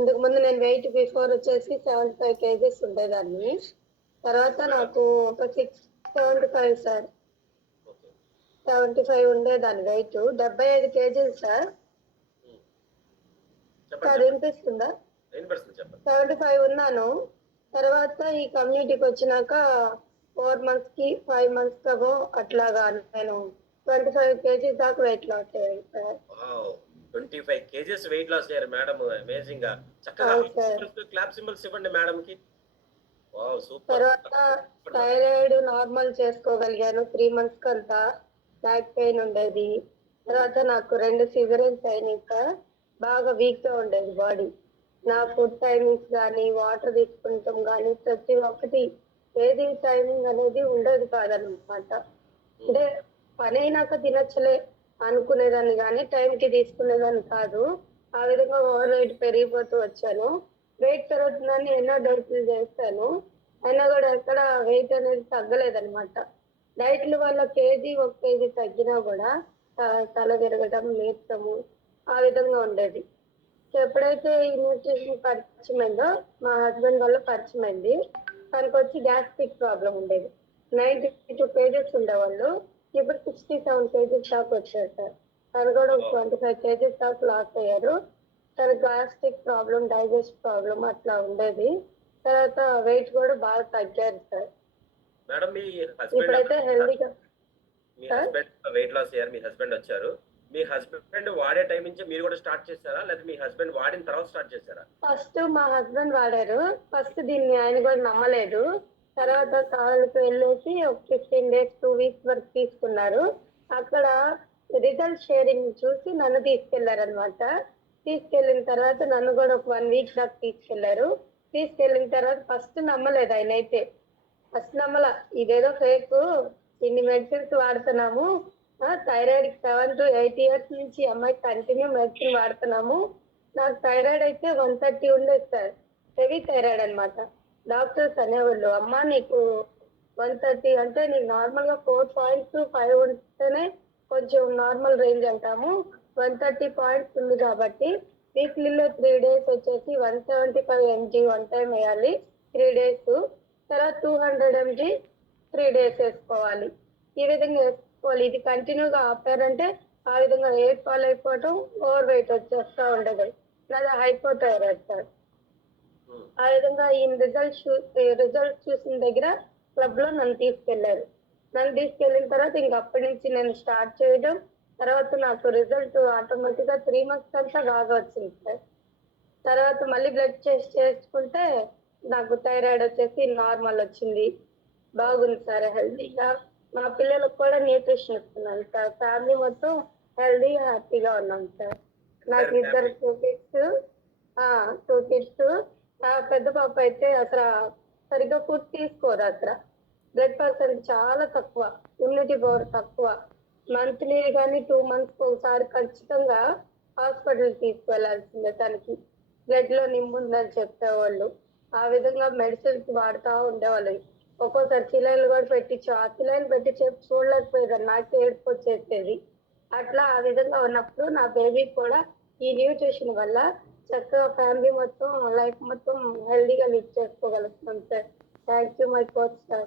ఇంతకు ముందు నేను వెయిట్ బిఫోర్ వచ్చేసి 75 కేజీస్ ఉండేదాన్ని. తర్వాత నాకు ఒక 675 సార్. ఓకే. 75 ఉండేదాన్ని వెయిట్. 75 కేజీలు సార్. సార్ వినిపిస్తుందా? 75 ఉన్నాను. తర్వాత ఈ కమ్యూనిటీకి వచ్చినాక 4 మంత్స్ కి 5 మంత్స్ కగో అట్లాగా నేను 25 కేజీస్ దాకా వెయిట్ లాస్ అయ్యాను సార్. 25 కేజీస్ వెయిట్ లాస్ అయ్యారు మేడం. అమేజింగ్ గా. చక్కగా క్లాప్ సింబల్స్ ఇవ్వండి మేడం కి. Wow super. తర్వాత థైరాయిడ్ నార్మల్ చేసుకోగలిగాను 3 మంత్స్ కంతా. బ్యాక్ పెయిన్ ఉండేది. తర్వాత నాకు 2 సిజరేన్స్ అయినాయి సార్. బాగా వీక్ గా ఉండేది బాడీ. నా ఫుడ్ టైమింగ్స్ కానీ వాటర్ తీసుకుంటాం కానీ ప్రతి ఒక్కటి ఏది టైమింగ్ అనేది ఉండేది కాదనమాట. అంటే పని అయినాక తినచ్చలే అనుకునేదాన్ని కానీ టైంకి తీసుకునేదాన్ని కాదు. ఆ విధంగా ఓవర్ వెయిట్ పెరిగిపోతూ వచ్చాను. వెయిట్ పెరుగుతుందని ఎన్నో డైట్లు చేస్తాను, అయినా కూడా ఎక్కడ వెయిట్ అనేది తగ్గలేదనమాట. డైట్ల వల్ల ఒక కేజీ తగ్గినా కూడా తల తిరగడం, నీరసము ఆ విధంగా ఉండేది. ఎప్పుడైతే ఈ న్యూట్రిషన్ పరిచయం అయిందో మా హస్బెండ్ వల్ల పరిచయం అయింది. తనకు వచ్చి గ్యాస్ట్రిక్ ప్రాబ్లం ఉండేది. 92 కేజెస్ ఉండేవాళ్ళు. ఇప్పుడు 67 కేజెస్ దాకా వచ్చారు సార్. తను కూడా 25 కేజెస్ దాకా లాస్ అయ్యారు. తన గ్యాస్ట్రిక్ ప్రాబ్లం, డైజెస్ట్ ప్రాబ్లం అట్లా ఉండేది. తర్వాత వెయిట్ కూడా బాగా తగ్గారు సార్. మేడం మీ ఇప్పుడైతే హెల్దీగా. మీ హస్బెండ్ వెయిట్ లాస్ అయ్యారు, మీ హస్బెండ్ వచ్చారు. మీ హస్బెండ్ వాడే టైం నుంచి మీరు కూడా స్టార్ట్ చేశారా, లేదా మీ హస్బెండ్ వాడిన తర్వాత స్టార్ట్ చేశారా? ఫస్ట్ మా హస్బెండ్ వాడారు. ఫస్ట్ దీన్ని ఆయన కూడా నమ్మలేదు. తర్వాత కాళ్ళకి వెళ్ళేసి ఒక 15 days 2 weeks వరకు తీసుకున్నారు. అక్కడ రిజల్ట్ షేరింగ్ చూసి నన్ను తీసుకెళ్లారనమాట. తీసుకెళ్లిన తర్వాత నన్ను కూడా ఒక 1 week దాకా తీసుకెళ్లారు. తీసుకెళ్లిన తర్వాత ఫస్ట్ నమ్మలేదు ఆయన అయితే. ఫస్ట్ నమ్మల, ఇదేదో ఫేక్, ఇన్ని మెడిసిన్స్ వాడుతున్నాము, థైరాయిడ్ 7 to 8 years నుంచి అమ్మాయి కంటిన్యూ మెడిసిన్ వాడుతున్నాము. నాకు థైరాయిడ్ అయితే 130 ఉండేది సార్. హెవీ థైరాయిడ్ అనమాట. డాక్టర్స్ అనేవాళ్ళు, అమ్మ నీకు 130 అంటే నీకు నార్మల్ గా 4 points 5 ఉంటేనే కొంచెం నార్మల్ రేంజ్ అంటాము. 130 points ఉంది కాబట్టి వీక్లీలో 3 days వచ్చేసి 175 mg 1 time వేయాలి 3 days. తర్వాత 200 mg 3 days వేసుకోవాలి. ఈ విధంగా వేసుకోవాలి. ఇది కంటిన్యూగా ఆపారంటే ఆ విధంగా వెయిట్ ఫాల్ అయిపోవటం, ఓవర్ వెయిట్ వచ్చేస్తూ ఉండదు. లేదా హైపోథైరాయిడ్ సార్. ఆ విధంగా ఈ రిజల్ట్ చూసిన దగ్గర క్లబ్ లో నన్ను తీసుకెళ్లారు. నన్ను తీసుకెళ్లిన తర్వాత ఇంక అప్పటి నుంచి నేను స్టార్ట్ చేయడం. తర్వాత నాకు రిజల్ట్ ఆటోమేటిక్ గా 3 months అంతా బాగా వచ్చింది సార్. తర్వాత మళ్ళీ బ్లడ్ టెస్ట్ చేసుకుంటే నాకు థైరాయిడ్ వచ్చేసి నార్మల్ వచ్చింది. బాగుంది సార్, హెల్దీగా. మా పిల్లలకు కూడా న్యూట్రిషన్ ఇస్తున్నాను సార్. ఫ్యామిలీ మొత్తం హెల్దీ హ్యాపీగా ఉన్నాం సార్. నాకు 2 kids. పెద్ద పాప అయితే అసలు సరిగ్గా ఫుడ్ తీసుకోరు. అసలు బ్లడ్ పర్సెంట్ చాలా తక్కువ, ఇమ్యూనిటీ పవర్ తక్కువ. మంత్లీ కానీ 2 months ఒకసారి ఖచ్చితంగా హాస్పిటల్ తీసుకువెళ్లాల్సిందే. తనకి బ్లడ్ లో నింపుందని చెప్పేవాళ్ళు. ఆ విధంగా మెడిసిన్స్ వాడుతూ ఉండేవాళ్ళు. ఒక్కోసారి చిలైలు కూడా పెట్టించు, ఆ చిలైలు పెట్టి చెప్పి చూడలేకపోయేదాన్ని. నాకు ఏడుపు వచ్చేసేది. అట్లా ఆ విధంగా ఉన్నప్పుడు నా బేబీ కూడా ఈ న్యూట్రిషన్ వల్ల చక్కగా ఫ్యామిలీ మొత్తం, లైఫ్ మొత్తం హెల్దీగా లివ్ చేసుకోగలుగుతాం sir. Thank you my coach sir.